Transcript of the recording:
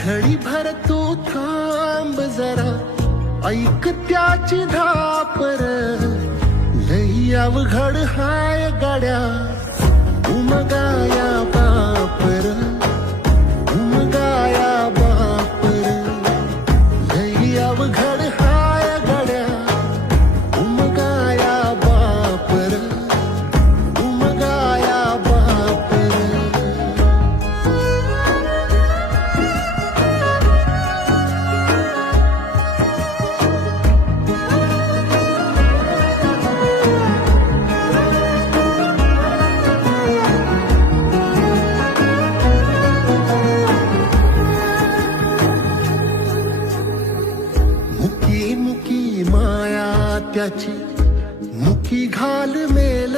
घडी भर तू थांब जरा. ऐक त्याची धापर. लई अवघड हाय गाड्या. त्याची मुखी घाल मेल